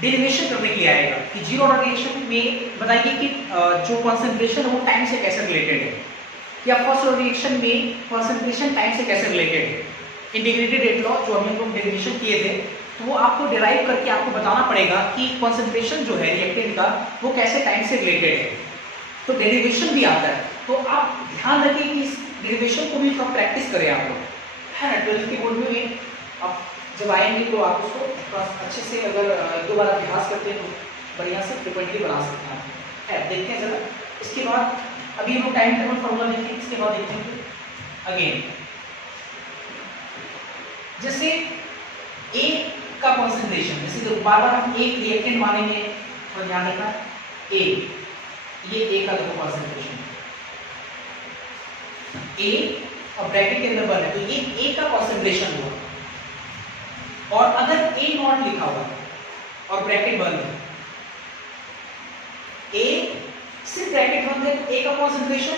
डेरिवेशन करने के लिए आएगा कि जीरो ऑर्डर रिएक्शन में बताइए कि जो कॉन्सेंट्रेशन है वो टाइम से कैसे रिलेटेड है, या फर्स्ट ऑर्डर रिएक्शन में कॉन्सेंट्रेशन टाइम से कैसे रिलेटेड है। इंटीग्रेटेड रेट लॉ जो अभी हम लोग डेरिवेशन किए थे, तो वो आपको डिराइव करके आपको बताना पड़ेगा कि कॉन्सेंट्रेशन जो है रिएक्टेंट का वो कैसे टाइम से रिलेटेड है, तो डेरिवेशन भी आता है। तो आप ध्यान रखिए कि इस डेरिवेशन को भी थोड़ा प्रैक्टिस करें आप लोग, है ना। 12th के बोर्ड में आप जब आएंगे तो आप उसको थोड़ा अच्छे से अगर 1-2 बार अभ्यास करते हैं तो बढ़िया से फ्रिक्वेंटली बना सकते हैं। है, देखते हैं जरा। इसके बाद अभी हम लोग टाइम टेबल फॉर्मूला देखेंगे, इसके बाद देखेंगे अगेन जैसे ए का कॉन्सेंट्रेशन, जैसे बार बार हम एक रिएक्टेंट मानेंगे तो ध्यान रखना ए, ये ए का देखो कॉन्सेंट्रेशन ए और ब्रैकेट के अंदर बन है, तो ये ए का कॉन्सेंट्रेशन हुआ। और अगर ए नॉट लिखा हुआ और ब्रैकेट बंद है, ए सिर्फ ब्रैकेट बंद है तो ए का कॉन्सेंट्रेशन,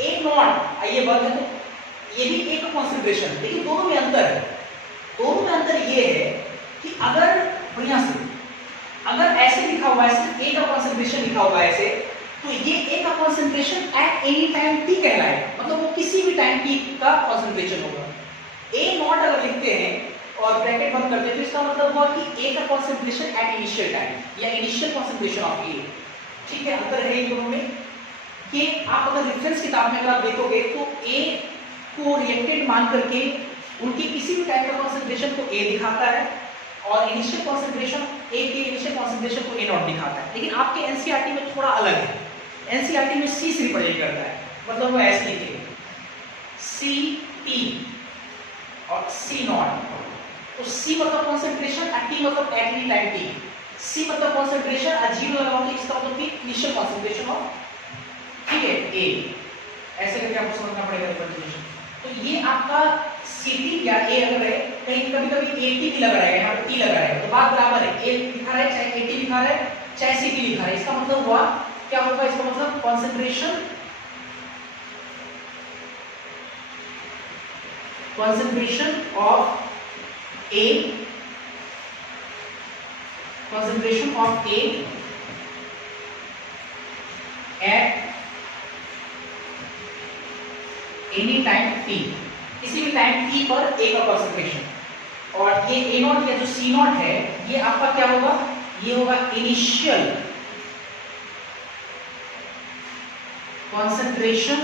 ए नॉट ये बंद है तो ये भी ए का कॉन्सेंट्रेशन। लेकिन दोनों में अंतर है, दोनों में अंतर ये है कि अगर बढ़िया से अगर ऐसे लिखा हुआ है सिर्फ ए का कॉन्सेंट्रेशन लिखा हुआ है ऐसे, तो ये ए का concentration at any time T कहलाएगा, मतलब वो किसी भी टाइम टी का कॉन्सेंट्रेशन होगा। ए नॉट अगर लिखते हैं और ब्रैकेट बंद करते हैं तो इसका मतलब हुआ कि ए का कॉन्सेंट्रेशन एट इनिशियल टाइम या इनिशियल कॉन्सेंट्रेशन ऑफ ए। ठीक है, अंतर है इन दोनों में कि आप अगर रेफरेंस किताब में अगर आप देखोगे तो ए को रिएक्टेंट मान करके उनके किसी भी टाइप का कॉन्सेंट्रेशन को ए दिखाता है और इनिशियल कॉन्सेंट्रेशन ए के इनिशियल कॉन्सेंट्रेशन को ए नॉट दिखाता है। लेकिन आपके एनसीईआरटी में थोड़ा अलग है, एनसीईआरटी में सी से रिप्रेजेंट करता है, मतलब वो ऐसे लिखेगा सी टी और सी नॉट। तो सी मतलब कॉन्सेंट्रेशन और टी मतलब एट एनी टाइम टी। सी मतलब कॉन्सेंट्रेशन और जीरो लगाओगे इसका मतलब कि इनिशियल कॉन्सेंट्रेशन ऑफ, ठीक है, ए। ऐसे करके आपको समझना पड़ेगा रिप्रेजेंटेशन। तो ये आपका सीटी या ए अगर है, कहीं कभी-कभी एटी भी लगा रहेगा, यहाँ पर टी लगा रहेगा, तो बात बराबर है, ए लिखा रहा है चाहे एटी लिखा रहा है चाहे सीटी लिखा रहा है। इसका मतलब हुआ क्या होगा, इसका मतलब concentration of A, concentration of A at any time t, किसी भी टाइम t पर A का concentration। और ये A नॉट या जो C नॉट है ये आपका क्या होगा, ये होगा initial concentration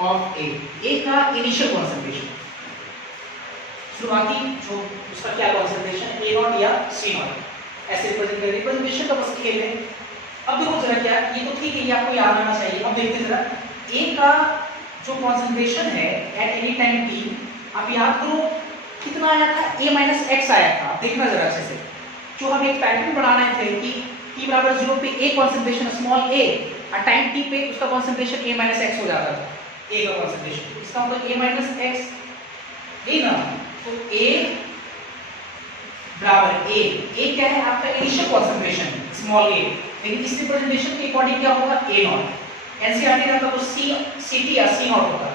of A, A का इनिशियल concentration, शुरुआती जो उसका क्या कॉन्सेंट्रेशन ए नॉट या सी नॉट, ऐसे रिप्रेजेंट करें। रिप्रेजेंटेशन का बस खेल है। अब देखो जरा क्या, ये तो ठीक है, ये आपको याद रहना चाहिए। अब देखते हैं जरा ए का जो कॉन्सेंट्रेशन है एट एनी टाइम टी, आप याद करो कितना आया था, a माइनस एक्स आया था। देखना जरा अच्छे से, जो हम एक पैटर्न बना रहे थे कि t बराबर 0 पे a कॉन्सेंट्रेशन स्मॉल a और टाइम t पे उसका कॉन्सेंट्रेशन a माइनस एक्स हो जाता था, a का कॉन्सेंट्रेशन। इसका मतलब a माइनस एक्स है ना, तो A बराबर A क्या है आपका इनिशियल कॉन्सेंट्रेशन स्मॉल a, लेकिन इस रिप्रेजेंटेशन के अकॉर्डिंग क्या होगा, A नॉट। एनसीईआरटी का तो C T या C नॉट होता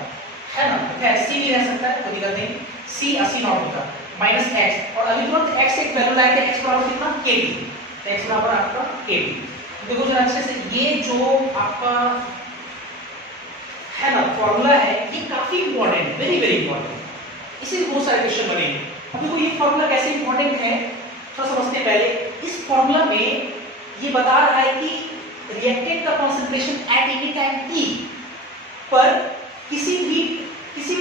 है ना, खैर C भी रह सकता है, कोई दिक्कत नहीं, C या C नॉट होता है माइनस x। और अभी तुरंत x एक वैल्यू लाया था, x बराबर कितना kT, तो x बराबर आपका kT। देखो जरा अच्छे से, ये जो आपका है ना फॉर्मूला है ये काफी इंपॉर्टेंट है, वेरी वेरी इंपॉर्टेंट, इसी बहुत सारे क्वेश्चन बनेंगे। अब देखो ये फॉर्मूला कैसे इंपॉर्टेंट है थोड़ा समझते हैं पहले। इस फॉर्मूला में ये बता रहा है कि रिएक्टेंट का concentration at any time t पर किसी भी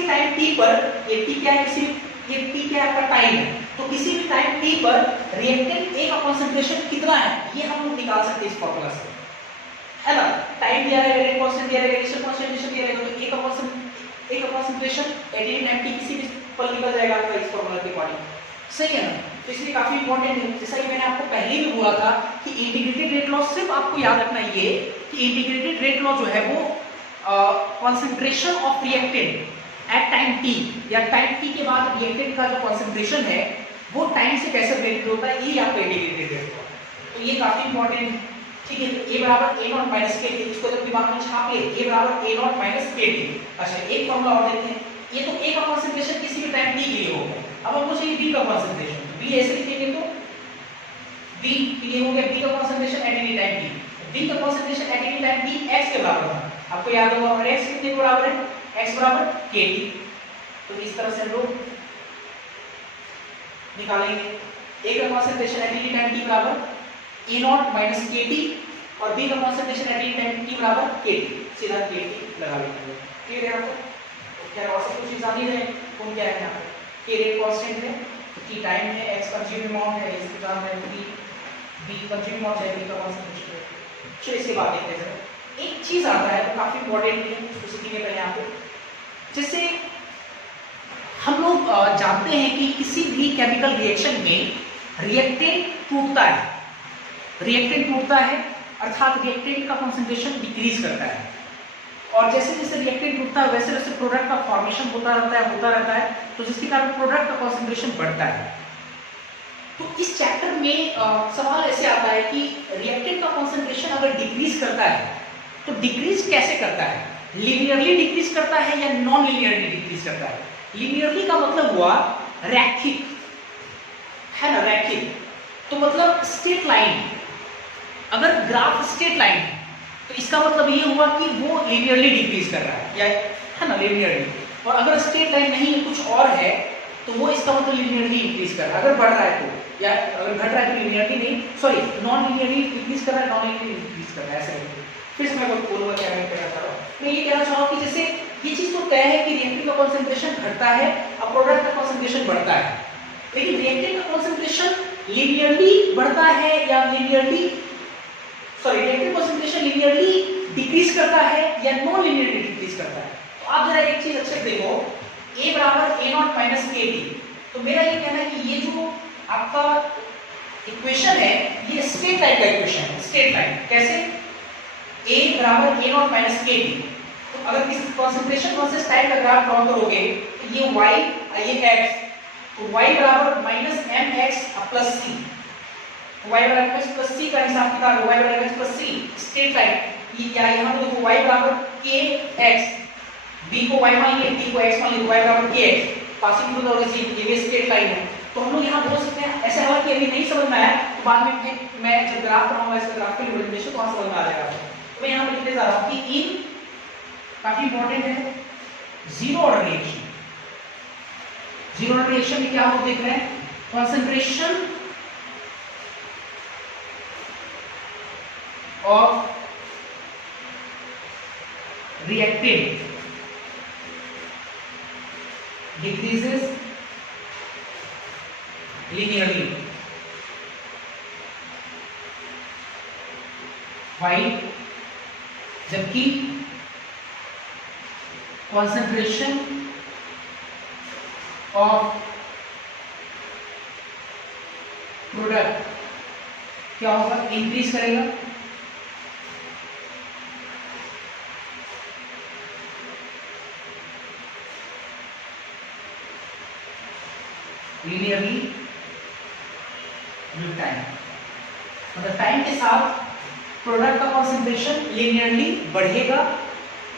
टाइम t पर, ये t क्या है, ये t क्या है आपका टाइम है, तो किसी भी टाइम t पर रिएक्टेंट A का कॉन्सेंट्रेशन कितना है ये हम लोग निकाल सकते हैं इस फॉर्मूला से, है ना। टाइम दिया रहेगा, रेट कांस्टेंट दिया रहेगा, इनिशियल कॉन्सेंट्रेशन दिया रहेगा, तो A का concentration at any time t किसी भी पर निकल जाएगा आपका इस फॉर्मूला के अकॉर्डिंग, सही है ना। तो इसलिए काफी इंपॉर्टेंट है। जैसा कि मैंने आपको पहले भी बोला था कि इंटीग्रेटेड रेट लॉ, सिर्फ आपको याद रखना ये कि इंटीग्रेटेड रेट लॉ जो है वो concentration of reactant at time T या टाइम टी के बाद रिएक्टेंट का जो कॉन्सेंट्रेशन है वो टाइम से कैसे रिलेटेड होता है, ये आपका इंटीग्रेटेड रेट लॉ। तो ये काफी इंपॉर्टेंट है, ठीक है। ए बराबर ए नॉट माइनस के टी, इसको जब दिमाग में छाप ले, ए बराबर ए नॉट माइनस के टी। अच्छा, एक फॉर्मूला और देखते हैं। ये तो ए का कॉन्सेंट्रेशन किसी भी टाइम टी के लिए होगा। अब हमको चाहिए बी का कॉन्सेंट्रेशन, बी ऐसे लिखेंगे तो बी ये हो गया बी का concentration at any time t. B का concentration at any time t x के बराबर था, आपको याद होगा। और x कितने के बराबर है, x बराबर के टी। तो इस तरह से हम लोग निकालेंगे। ए का concentration at any time T बराबर ए नॉट माइनस के टी और बी का concentration at any time T बराबर के टी। सीधा के टी लगा लेंगे। क्लियर है आपको? क्या और सब कुछ जान ही रहे कौन क्या है यहाँ पे? के रेट कांस्टेंट है, टी टाइम है, x कंज्यूम अमाउंट है, इसके बाद है टी बी कंज्यूम अमाउंट है, बी का कॉन्सेंट्रेशन है। चलिए इसके बाद देखते हैं। एक चीज आता है तो काफी इंपॉर्टेंट है, उसको सीखेंगे पहले यहाँ पे। जैसे हम लोग जानते हैं कि किसी भी केमिकल रिएक्शन में रिएक्टेंट टूटता है, रिएक्टेंट टूटता है अर्थात रिएक्टेंट का कंसंट्रेशन डिक्रीज करता है। और जैसे जैसे रिएक्टेंट टूटता है वैसे वैसे प्रोडक्ट का फॉर्मेशन होता रहता है, तो जिसके कारण प्रोडक्ट का कंसंट्रेशन बढ़ता है। तो इस चैप्टर में सवाल ऐसे आता है कि रिएक्टेंट का कंसंट्रेशन अगर डिक्रीज करता है तो डिक्रीज कैसे करता है, लीनियरली डिक्रीज करता है या नॉन लीनियरली डिक्रीज करता है। लीनियरली का मतलब हुआ रैखिक, है ना, रैखिक। तो मतलब स्ट्रेट लाइन, अगर ग्राफ स्ट्रेट लाइन तो इसका मतलब ये हुआ कि वो लीनियरली डिक्रीज कर रहा है, या है ना, लीनियरली। और अगर स्ट्रेट लाइन नहीं है कुछ और है तो वो इसका मतलब लीनियरली इंक्रीज कर रहा है। अगर बढ़ रहा है तो, या अगर घट रहा है तो लीनियरली नहीं, सॉरी नॉन लीनियरली इंक्रीज कर रहा है, नॉन लीनियरली इंक्रीज कर रहा है, ऐसे। फिर से मैं बोलूंगा क्या मैं कहना चाह रहा हूँ। मैं ये कहना चाह रहा हूँ कि जैसे ये चीज तो तय है कि रिएक्टेंट का कॉन्सेंट्रेशन घटता है और प्रोडक्ट का कॉन्सेंट्रेशन बढ़ता है, लेकिन रिएक्टेंट का कॉन्सेंट्रेशन लीनियरली बढ़ता है या linearly, sorry reactant concentration linearly decrease करता है या नॉन लीनियरली डिक्रीज करता है। तो आप जरा एक चीज अच्छे से देखो, a बराबर a नॉट माइनस के टी। तो मेरा ये कहना है कि ये जो आपका इक्वेशन है ये स्ट्रेट लाइन का इक्वेशन है। स्ट्रेट लाइन कैसे, a बराबर a नॉट माइनस के टी। तो अगर इस कंसंट्रेशन वर्सेस टाइम का ग्राफ ड्रॉ करोगे तो ये y ये x, तो y बराबर minus mx plus c, y बराबर mx प्लस c का हिसाब किताब y बराबर mx plus c straight line. ये क्या है, यहाँ देखो y बराबर kx, b को y मान लिया, t को x मान लिया, y बराबर kx passing through the origin, ये भी स्ट्रेट लाइन है। तो हम लोग यहाँ बोल सकते हैं ऐसा है कि अभी नहीं समझ में आया तो बाद में मैं जब ग्राफ बनाऊंगा इसका ग्राफिकल रिप्रेजेंटेशन तो वहां समझ में आ जाएगा। तो मैं यहाँ पे लिखने जा रहा हूँ कि इन, काफी इंपॉर्टेंट है, zero order reaction. Zero order reaction में क्या हम देख रहे हैं, concentration of reactant decreases linearly while जबकि concentration of product क्या होगा, इंक्रीज करेगा। लीनियरली विद टाइम, मतलब टाइम के साथ प्रोडक्ट का कॉन्सेंट्रेशन लीनियरली बढ़ेगा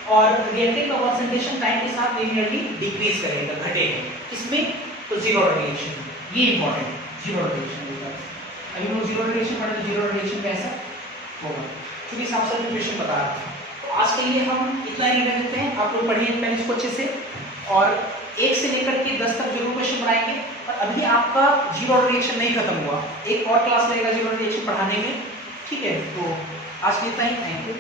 और रिएक्टेंट का कॉन्सेंट्रेशन टाइम के साथ लीनियरली डिक्रीज करेगा, घटेगा। किसमें, तो जीरो ऑर्डर रिएक्शन। ये इंपॉर्टेंट, जीरो ऑर्डर रिएक्शन होगा। अभी लोग जीरो ऑर्डर रिएक्शन पढ़े तो जीरो ऑर्डर रिएक्शन कैसा होगा, क्योंकि इस आपसे क्वेश्चन बता रहा था। तो आज के लिए हम इतना ही रह देते हैं, आप लोग पढ़िए पहले इसको अच्छे से, और 1 से लेकर के 10 तक जरूर क्वेश्चन बनाएंगे। और अभी आपका जीरो ऑर्डर रिएक्शन नहीं खत्म हुआ, एक और क्लास लगेगा जीरो ऑर्डर रिएक्शन पढ़ाने में, ठीक है। तो आज के लिए इतना ही, थैंक यू।